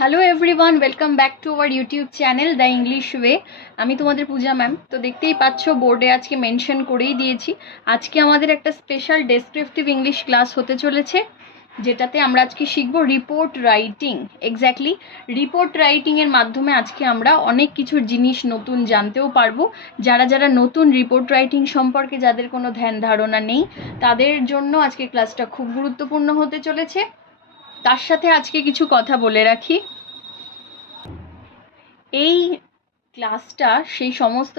Hello everyone, welcome back to our YouTube channel the English way. আমি তোমাদের পূজা ম্যাম। তো দেখতেই পাচ্ছ বোর্ডে আজকে মেনশন করেই দিয়েছি, আজকে আমাদের একটা স্পেশাল ডেসক্রিপটিভ ইংলিশ ক্লাস হতে চলেছে, যেটাতে আমরা আজকে শিখব রিপোর্ট রাইটিং। এক্স্যাক্টলি, রিপোর্ট রাইটিংয়ের মাধ্যমে আজকে আমরা অনেক কিছুর জিনিস নতুন জানতেও পারবো। যারা যারা নতুন রিপোর্ট রাইটিং সম্পর্কে যাদের কোনো ধ্যান ধারণা নেই, তাদের জন্য আজকে ক্লাসটা খুব গুরুত্বপূর্ণ হতে চলেছে। তার সাথে আজকে কিছু কথা বলে রাখি, এই ক্লাসটা সেই সমস্ত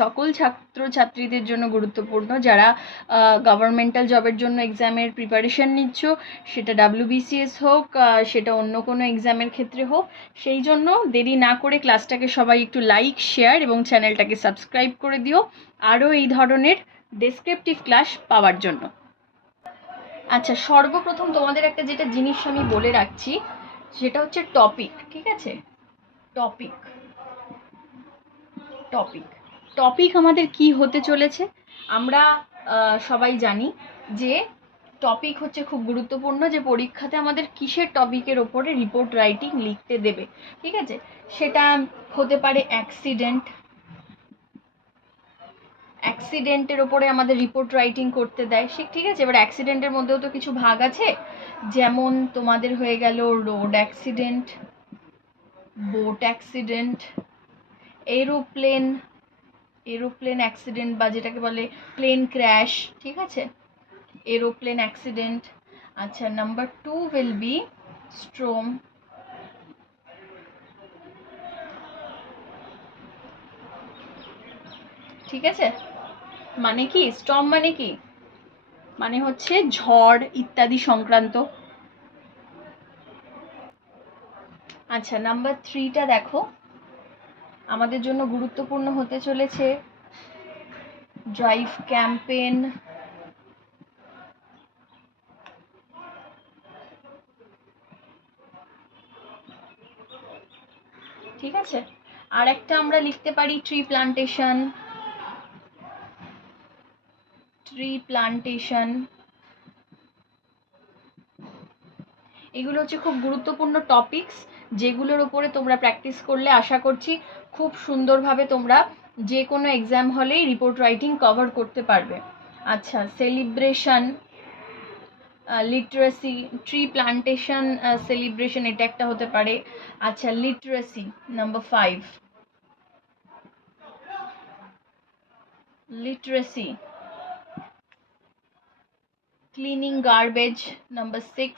সকল ছাত্রছাত্রীদের জন্য গুরুত্বপূর্ণ যারা গভর্নমেন্টাল জবের জন্য এক্সামের প্রিপারেশন নিচ্ছ, সেটা WBCS হোক, সেটা অন্য কোনো এক্সামের ক্ষেত্রে হোক। সেই জন্য দেরি না করে ক্লাসটাকে সবাই একটু লাইক, শেয়ার এবং চ্যানেলটাকে সাবস্ক্রাইব করে দিও আরও এই ধরনের ডেসক্রিপটিভ ক্লাস পাওয়ার জন্য। আচ্ছা, সর্বপ্রথম তোমাদের একটা যেটা জিনিস আমি বলে রাখছি, সেটা হচ্ছে টপিক। ঠিক আছে, টপিক টপিক টপিক আমাদের কি হতে চলেছে আমরা সবাই জানি যে টপিক হচ্ছে খুব গুরুত্বপূর্ণ, যে পরীক্ষাতে আমাদের কিসের টপিকের ওপরে রিপোর্ট রাইটিং লিখতে দেবে। ঠিক আছে, সেটা হতে পারে অ্যাক্সিডেন্টের ওপরে আমাদের রিপোর্ট রাইটিং করতে দেয় সে। ঠিক আছে, এবার অ্যাক্সিডেন্টের মধ্যেও তো কিছু ভাগ আছে, যেমন তোমাদের হয়ে গেল road accident, boat accident, aeroplane accident বা যেটাকে বলে প্লেন ক্র্যাশ। ঠিক আছে, এরোপ্লেন অ্যাক্সিডেন্ট। আচ্ছা, নাম্বার 2 উইল বি স্ট্রোম। ঠিক আছে, মানে কি স্টর্ম মানে কি, মানে হচ্ছে ঝড় ইত্যাদি সংক্রান্ত। আচ্ছা, নাম্বার 3টা দেখো, আমাদের জন্য গুরুত্বপূর্ণ হতে চলেছে ড্রাইভ ক্যাম্পেন, ঠিক আছে। আর একটা আমরা লিখতে পারি ট্রি প্লান্টেশন। এগুলো হচ্ছে খুব গুরুত্বপূর্ণ টপিকস, যেগুলোর উপরে তোমরা প্র্যাকটিস করলে আশা করছি খুব সুন্দরভাবে তোমরা যে কোনো এক্সাম হলেই রিপোর্ট রাইটিং কভার করতে পারবে। আচ্ছা, celebration, literacy, tree plantation celebration, এটা একটা হতে পারে। আচ্ছা, literacy number 5, literacy. Cleaning garbage number 6,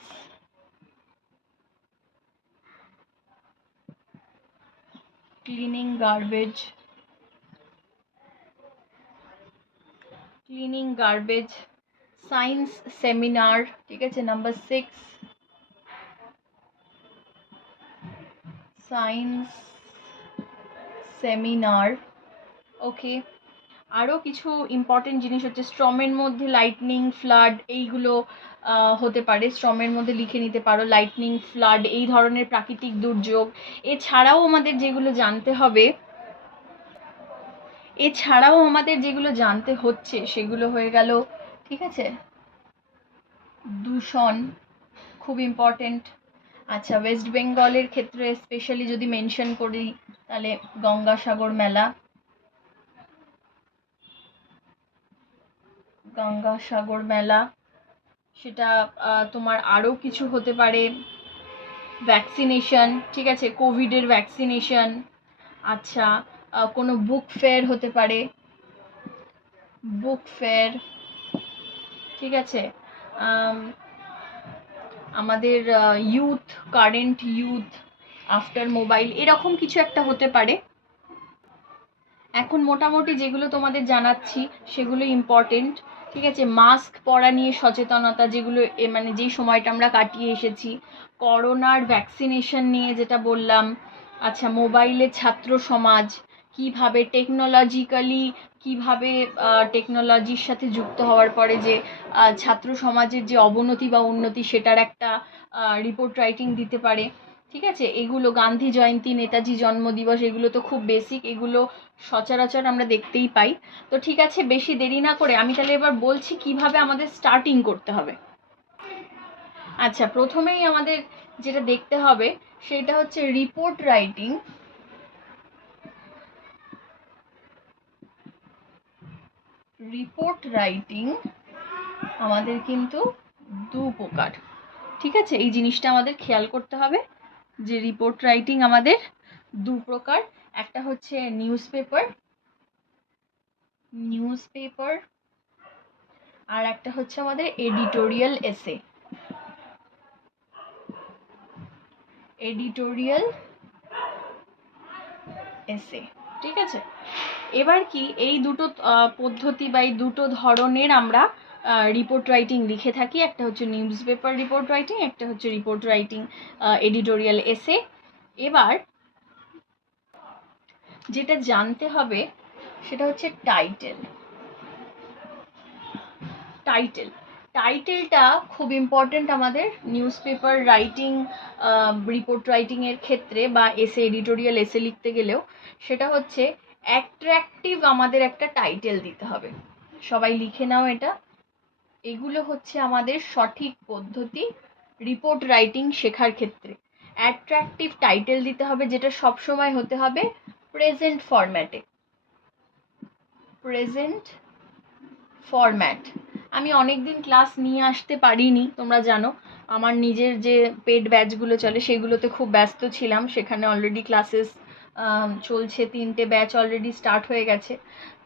cleaning garbage, science seminar. ঠিক আছে, নাম্বার 6, সায়েন্স সেমিনার। ওকে, আরও কিছু ইম্পর্টেন্ট জিনিস হচ্ছে স্ট্রমের মধ্যে লাইটনিং, ফ্লাড, এইগুলো হতে পারে। স্ট্রমের মধ্যে লিখে নিতে পারো লাইটনিং, ফ্লাড, এই ধরনের প্রাকৃতিক দুর্যোগ। এছাড়াও আমাদের যেগুলো জানতে হচ্ছে সেগুলো হয়ে গেল, ঠিক আছে, দূষণ, খুব ইম্পর্টেন্ট। আচ্ছা, ওয়েস্ট বেঙ্গলের ক্ষেত্রে স্পেশালি যদি মেনশন করি, তাহলে গঙ্গাসাগর মেলা, সেটা তোমার আরও কিছু হতে পারে, ভ্যাকসিনেশন। ঠিক আছে, কোভিডের ভ্যাকসিনেশন। আচ্ছা, কোনো বুক ফেয়ার হতে পারে, ঠিক আছে। আমাদের কারেন্ট ইউথ আফটার মোবাইল, এরকম কিছু একটা হতে পারে। এখন মোটামুটি যেগুলো তোমাদের জানাচ্ছি সেগুলো ইম্পর্টেন্ট। ঠিক আছে, মাস্ক পরা নিয়ে সচেতনতা, যেগুলো মানে যেই সময়টা আমরা কাটিয়ে এসেছি, করোনার ভ্যাকসিনেশন নিয়ে যেটা বললাম। আচ্ছা, মোবাইলে ছাত্র সমাজ, কিভাবে টেকনোলজির সাথে যুক্ত হওয়ার পরে যে ছাত্র সমাজের যে অবনতি বা উন্নতি, সেটার একটা রিপোর্ট রাইটিং দিতে পারে। ঠিক আছে, এগুলো গান্ধী জয়ন্তী, নেতাজি জন্মদিবস, এগুলো তো খুব বেসিক, এগুলো সচরাচর আমরা দেখতেই পাই। তো ঠিক আছে, বেশি দেরি না করে আমি তাহলে এবার বলছি কিভাবে আমাদের স্টার্টিং করতে হবে। আচ্ছা, প্রথমেই আমাদের যেটা দেখতে হবে সেটা হচ্ছে রিপোর্ট রাইটিং। রিপোর্ট রাইটিং আমাদের কিন্তু দু প্রকার, ঠিক আছে? এই জিনিসটা আমাদের খেয়াল করতে হবে যে রিপোর্ট রাইটিং আমাদের দু প্রকার। একটা হচ্ছে নিউজ পেপার আর একটা হচ্ছে আমাদের এডিটোরিয়াল এসে, ঠিক আছে? এবার কি এই দুটো পদ্ধতি বা এই দুটো ধরনের আমরা রিপোর্ট রাইটিং লিখে থাকি। একটা হচ্ছে নিউজ পেপার রিপোর্ট রাইটিং, একটা হচ্ছে রিপোর্ট রাইটিং এডিটোরিয়াল এসে। এবার যেটা জানতে হবে সেটা হচ্ছে টাইটেলটা খুব ইম্পর্টেন্ট আমাদের নিউজ পেপার রাইটিং, রিপোর্ট রাইটিংয়ের ক্ষেত্রে বা এডিটোরিয়াল এসে লিখতে গেলেও। সেটা হচ্ছে অ্যাট্রাকটিভ আমাদের একটা টাইটেল দিতে হবে। সবাই লিখে নাও এটা। এগুলো হচ্ছে আমাদের সঠিক পদ্ধতি রিপোর্ট রাইটিং শেখার ক্ষেত্রে। অ্যাট্রাকটিভ টাইটেল দিতে হবে, যেটা সবসময় হতে হবে প্রেজেন্ট ফরম্যাট। আমি অনেক দিন ক্লাস নিয়ে আসতে পারিনি, তোমরা জানো আমার নিজের যে পেড ব্যাচগুলো চলে সেগুলোতে খুব ব্যস্ত ছিলাম। সেখানে অলরেডি ক্লাসেস চলছে, 3টে ব্যাচ অলরেডি স্টার্ট হয়ে গেছে।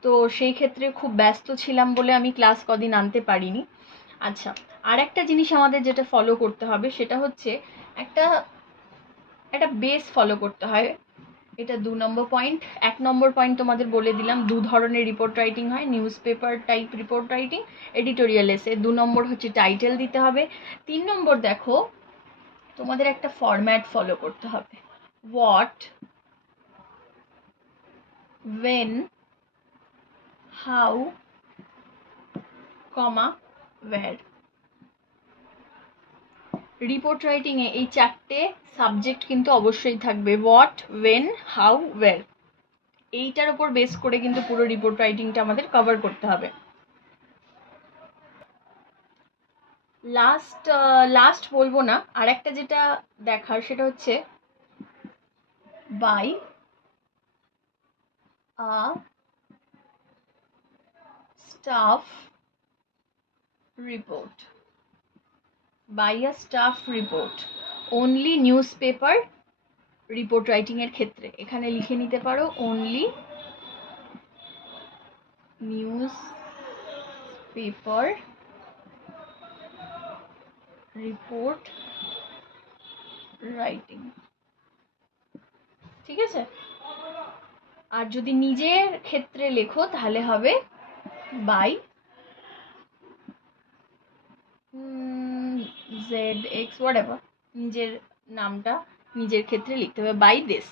তো সেই ক্ষেত্রে খুব ব্যস্ত ছিলাম বলে আমি ক্লাস কদিন আনতে পারিনি। আচ্ছা, আর একটা জিনিস আমাদের যেটা ফলো করতে হবে সেটা হচ্ছে একটা বেস ফলো করতে হয়। এটা 2 নম্বর পয়েন্ট। 1 নম্বর পয়েন্ট তোমাদের বলে দিলাম, দু ধরনের রিপোর্ট রাইটিং হয়, news paper type report writing, editorial এসে। 2 নম্বর হচ্ছে টাইটেল দিতে হবে। 3 নম্বর দেখো, তোমাদের একটা ফরম্যাট ফলো করতে হবে। What, when, how, where। Report রাইটিংয়ে এই 4টে সাবজেক্ট কিন্তু অবশ্যই থাকবে, হোয়াট, ওয়েন, হাউ, ওয়্যার। এইটার উপর বেস করে কিন্তু পুরো রিপোর্ট রাইটিংটা আমাদের কভার করতে হবে। লাস্ট বলবো না, আর একটা যেটা দেখার সেটা হচ্ছে by a staff report only newspaper report রাইটিংয়ের ক্ষেত্রে। এখানে লিখে নিতে পারো only newspaper report writing, ঠিক আছে? আর যদি নিজের ক্ষেত্রে লেখো তাহলে হবে বাই ZX হোয়াটএভার, নিজের নামটা নিজের ক্ষেত্রে লিখতে হবে বাই দিস।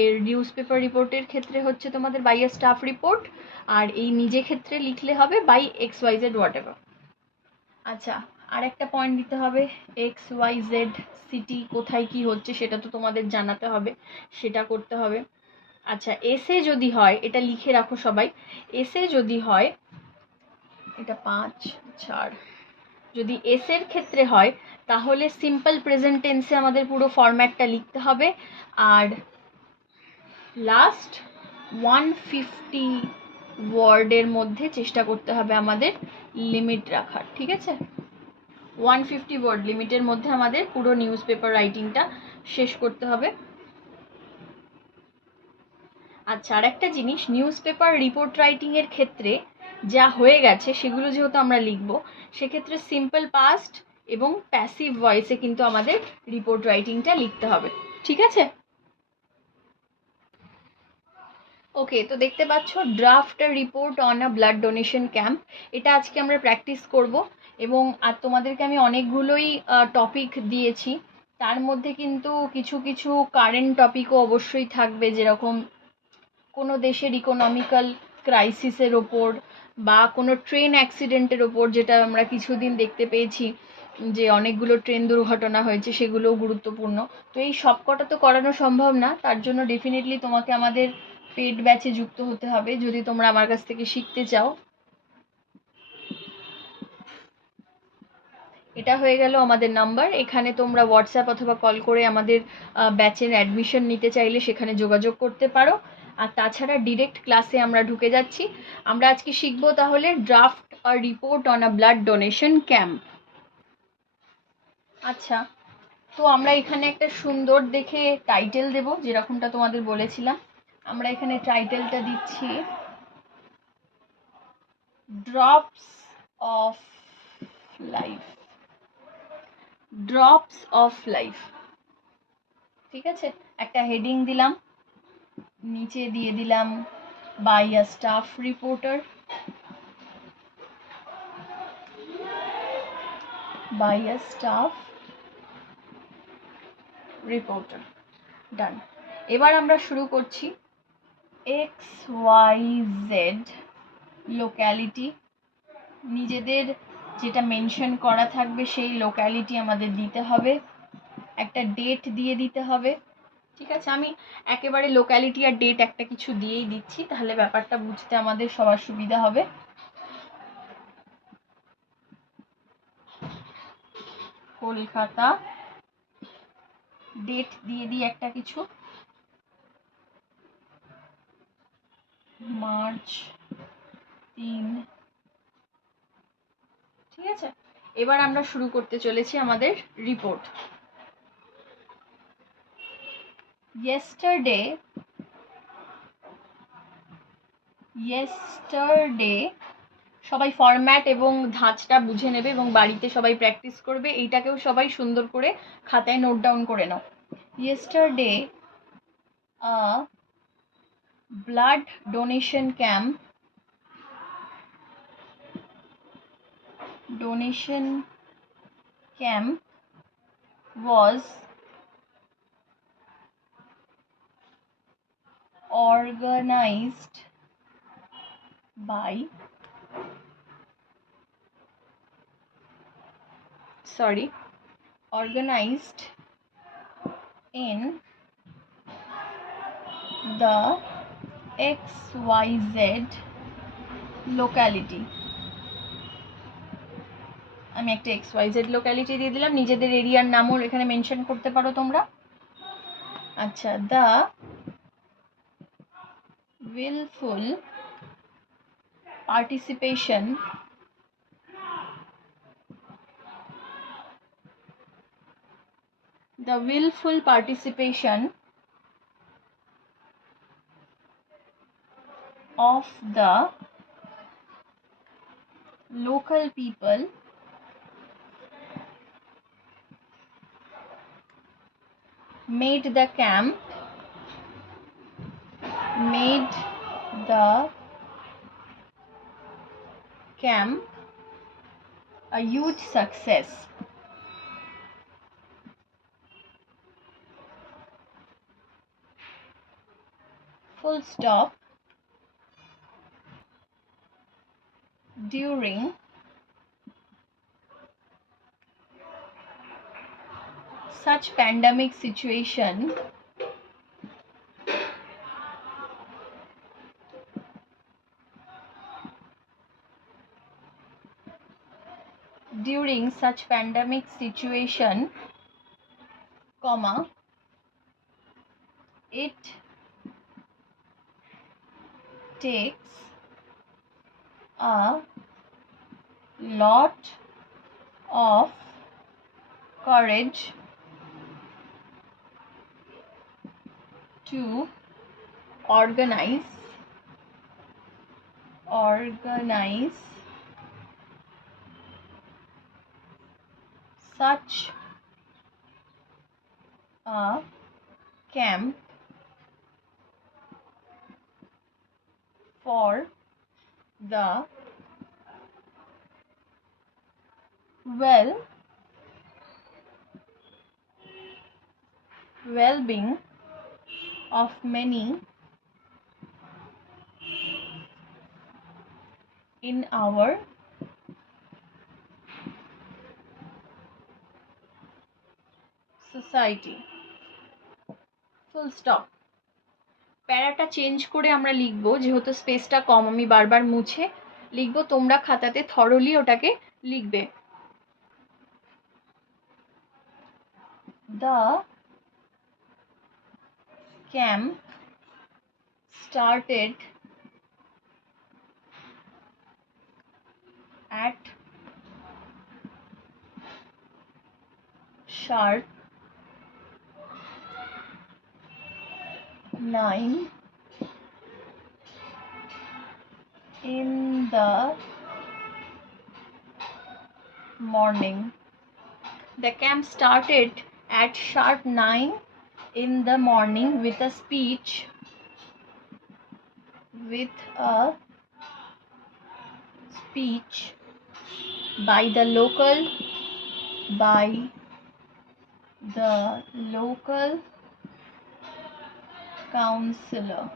এর নিউজ পেপার রিপোর্টের ক্ষেত্রে হচ্ছে তোমাদের বাই এ স্টাফ রিপোর্ট, আর এই নিজে ক্ষেত্রে লিখলে হবে বাই XYZ হোয়াটএভার। আচ্ছা, আর একটা পয়েন্ট দিতে হবে, XYZ সিটি কোথায় কি হচ্ছে সেটা তো তোমাদের জানাতে হবে, সেটা করতে হবে। আচ্ছা, এসে যদি হয়, এটা লিখে রাখো সবাই, এসে যদি হয়, এটা 5 যদি এসের ক্ষেত্রে হয় তাহলে সিম্পল প্রেজেন্ট টেন্সে আমাদের পুরো ফরম্যাটটা লিখতে হবে। আর লাস্ট 150 ওয়ার্ডের মধ্যে চেষ্টা করতে হবে আমাদের লিমিট রাখার, ঠিক আছে? 150 ওয়ার্ড লিমিটের মধ্যে আমাদের পুরো নিউজ পেপার রাইটিংটা শেষ করতে হবে। আচ্ছা, আর একটা জিনিস, নিউজ পেপার রিপোর্ট রাইটিংয়ের ক্ষেত্রে যা হয়ে গেছে সেগুলো যেহেতু আমরা লিখব, সেক্ষেত্রে সিম্পল পাস্ট এবং প্যাসিভ ভয়েসে কিন্তু আমাদের রিপোর্ট রাইটিংটা লিখতে হবে, ঠিক আছে? ওকে, তো দেখতে পাচ্ছ draft report on a blood donation camp, এটা আজকে আমরা প্র্যাকটিস করব। এবং আর তোমাদেরকে আমি অনেকগুলোই টপিক দিয়েছি, তার মধ্যে কিন্তু কিছু কিছু কারেন্ট টপিকও অবশ্যই থাকবে, যেরকম কোনো দেশের ইকোনমিক্যাল ক্রাইসিসের ওপর বা কোনো ট্রেন অ্যাক্সিডেন্টের ওপর, যেটা আমরা কিছুদিন দেখতে পেয়েছি যে অনেকগুলো ট্রেন দুর্ঘটনা হয়েছে, সেগুলোও গুরুত্বপূর্ণ। তো এই সব কটা তো করানো সম্ভব না, তার জন্য ডেফিনেটলি তোমাকে আমাদের পেড ব্যাচে যুক্ত হতে হবে যদি তোমরা আমার কাছ থেকে শিখতে চাও। এটা হয়ে গেল আমাদের নাম্বার। এখানে তোমরা হোয়াটসঅ্যাপ অথবা কল করে আমাদের ব্যাচের অ্যাডমিশন নিতে চাইলে সেখানে যোগাযোগ করতে পারো। আর তাছাড়া ডিরেক্ট ক্লাসে আমরা ঢুকে যাচ্ছি। আমরা আজকে শিখবো তাহলে ড্রাফট আ report on a blood donation camp. আচ্ছা, তো আমরা এখানে একটা সুন্দর দেখে টাইটেল দেব, যেরকমটা তোমাদের বলেছিলাম। আমরা এখানে টাইটেলটা দিচ্ছি drops of life. Drops of life, ঠিক আছে। একটা হেডিং দিলাম, নিচে দিয়ে দিলাম by a staff reporter, by a staff reporter. Done. এবার আমরা শুরু করছি। XYZ লোক্যালিটি, নিজেদের যেটা মেনশন করা থাকবে সেই লোক্যালিটি আমাদের দিতে হবে, একটা ডেট দিয়ে দিতে হবে, ঠিক আছে। আমি একেবারে লোক্যালিটি আর ডেট একটা কিছু দিয়েই দিচ্ছি, তাহলে ব্যাপারটা বুঝতে আমাদের সবার সুবিধা হবে। কলকাতা, ডেট দিয়ে দিই একটা কিছু, মার্চ 3, ঠিক আছে। এবার আমরা শুরু করতে চলেছি আমাদের রিপোর্ট। yesterday সবাই ফরম্যাট এবং ধাঁচটা বুঝে নেবে এবং বাড়িতে সবাই প্র্যাকটিস করবে। এইটাকেও সবাই সুন্দর করে খাতায় নোট ডাউন করে নাও। yesterday a blood donation camp was organized in the XYZ locality। আমি একটা XYZ লোক্যালিটি দিয়ে দিলাম, নিজেদের এরিয়ার নামও এখানে মেনশন করতে পারো তোমরা। আচ্ছা, the willful participation of the local people made the camp a huge success। Full stop। During such pandemic situation, it takes a lot of courage to organize such a camp for the well-being of many in our society। Full stop. প্যারাটা change করে আমরা লিখবো, যেহেতু স্পেসটা কম আমি বারবার মুছে লিখবো, তোমরা খাতাতে থরলি ওটাকে লিখবে। The camp started at sharp 9 in the morning. The camp started at sharp 9 in the morning with a speech by the local councillor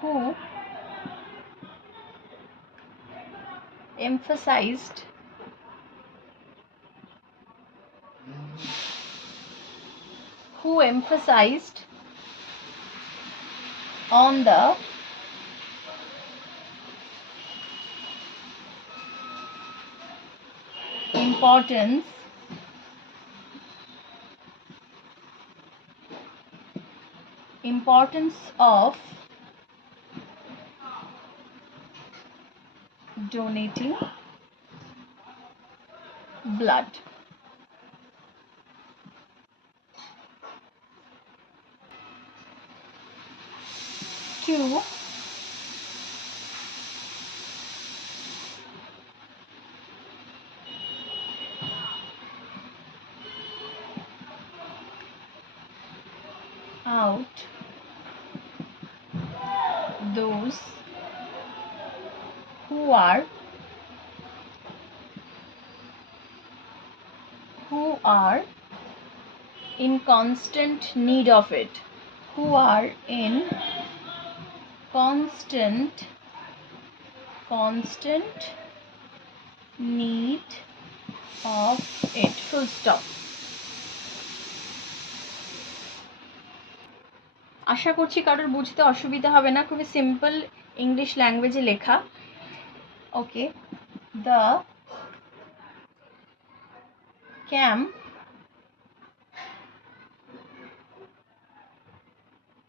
who emphasized on the importance of donating blood. To out those who are in constant need of it. Need of it. Full stop. আশা করছি কারোর বুঝতে অসুবিধা হবে না, খুবই simple English ল্যাঙ্গুয়েজে লেখা। ওকে, the camp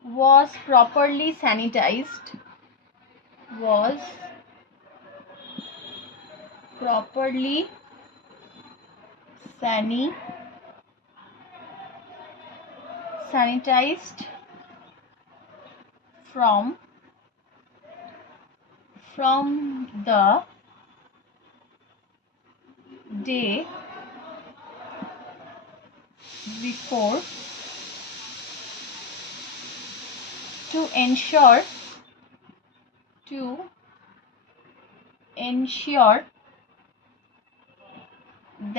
was properly sanitized from the day before to ensure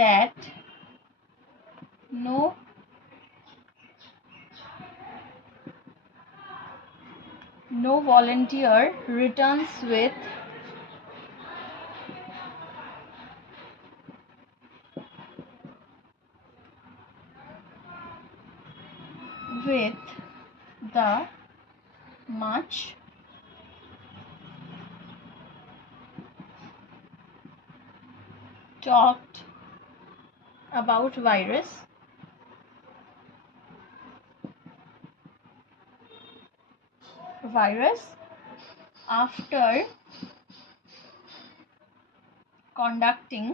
that no volunteer returns with the much talked about virus after conducting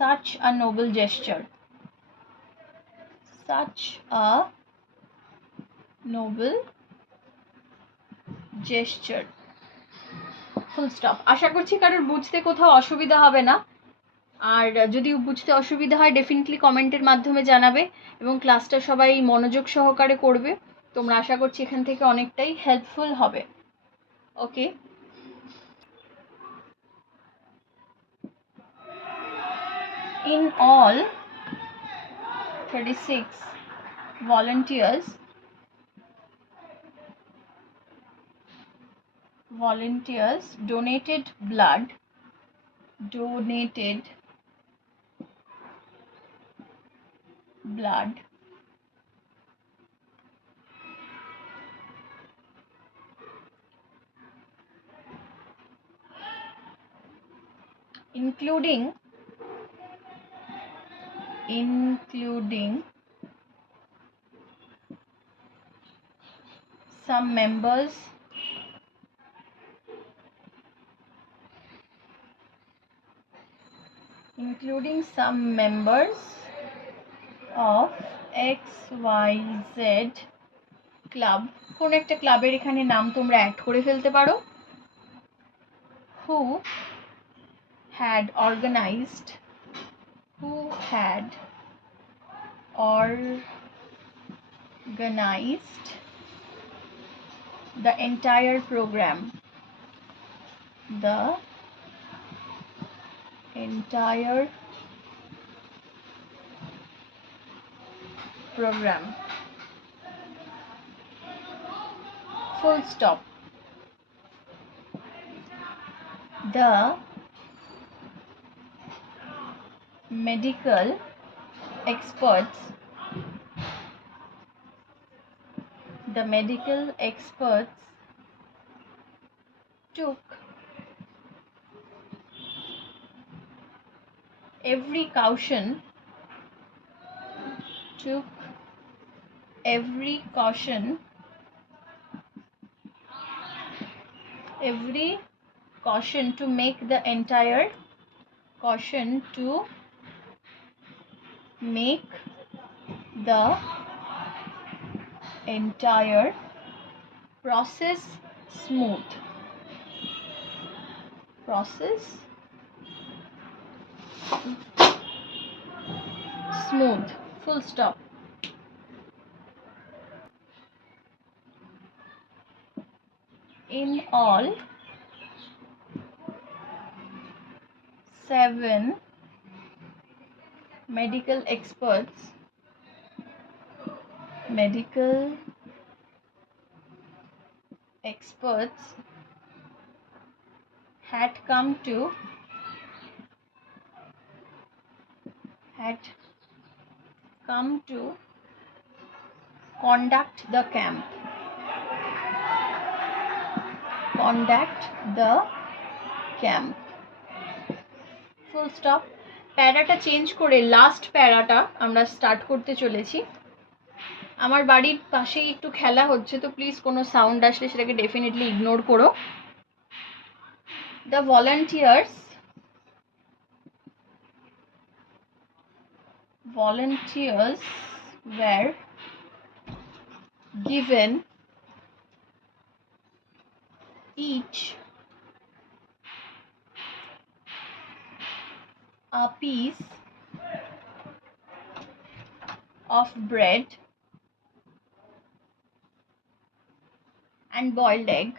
such a noble gesture. Full stop. আশা করছি কারোর বুঝতে কোথাও অসুবিধা হবে না, আর যদি বুঝতে অসুবিধা হয় ডেফিনেটলি কমেন্টের মাধ্যমে জানাবে, এবং ক্লাসটা সবাই মনোযোগ সহকারে করবে। তোমরা আশা করছি এখান থেকে অনেকটাই হেল্পফুল হবে। ওকে, in all 36 volunteers donated blood including some members of XYZ club, কোন একটা ক্লাবের এখানে নাম তোমরা অ্যাড করে ফেলতে পারো, who had organized the entire program, full stop. The medical experts took every caution to make the entire process smooth. Full stop. In all, 7 medical experts had come to conduct the camp. Full stop. প্যারাটা change করে last প্যারাটা আমরা start করতে চলেছি। আমার বাড়ির পাশেই একটু খেলা হচ্ছে, তো প্লিজ কোনো সাউন্ড আসলে সেটাকে ডেফিনেটলি ইগনোর করো। The volunteers were given each a piece of bread and boiled egg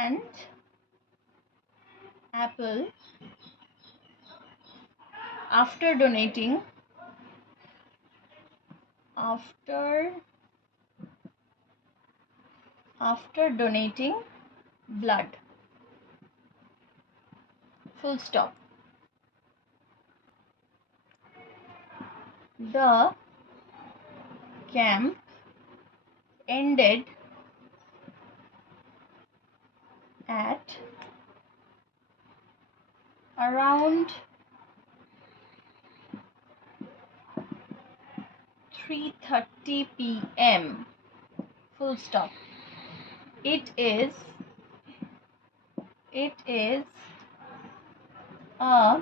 and apple. After donating blood. Full stop. The camp ended at around 3:30 p.m. Full stop. It is a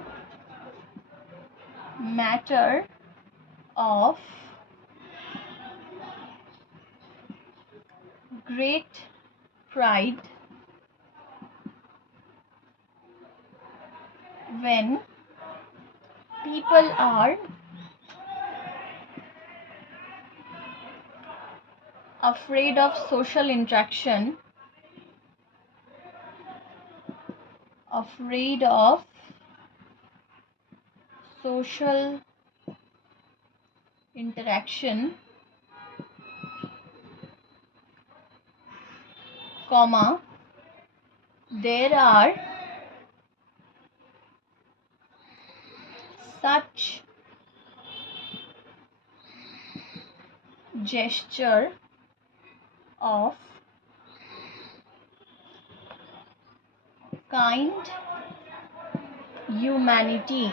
matter of great pride when people are afraid of social interaction, comma, there are such gesture of kind humanity.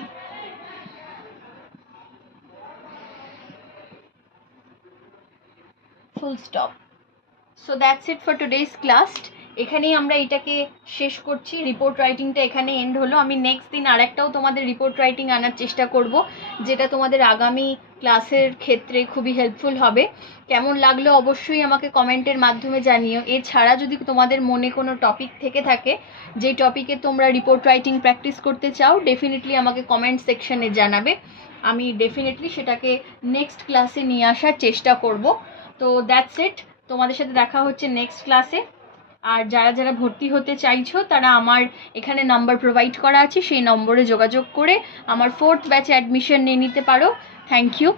Full stop. So that's it for today's class. এখানেই আমরা এটাকে শেষ করছি। রিপোর্ট রাইটিংটা এখানে এন্ড হলো। আমি নেক্সট দিন আরেকটাও তোমাদের রিপোর্ট রাইটিং আনার চেষ্টা করব, যেটা তোমাদের আগামী ক্লাসের ক্ষেত্রে খুবই হেল্পফুল হবে। কেমন লাগলো অবশ্যই আমাকে কমেন্টের মাধ্যমে জানিও। এছাড়া যদি তোমাদের মনে কোনো টপিক থেকে থাকে যে টপিকে তোমরা রিপোর্ট রাইটিং প্র্যাকটিস করতে চাও, ডেফিনেটলি আমাকে কমেন্ট সেকশনে জানাবে। আমি ডেফিনেটলি সেটাকে নেক্সট ক্লাসে নিয়ে আসার চেষ্টা করব। তো দ্যাটস ইট, তোমাদের সাথে দেখা হচ্ছে নেক্সট ক্লাসে। আর যারা যারা ভর্তি হতে চাইছো তারা আমার এখানে নাম্বার প্রোভাইড করা আছে, সেই নম্বরে যোগাযোগ করে আমার 4th ব্যাচে অ্যাডমিশন নিয়ে নিতে পারো। Thank you.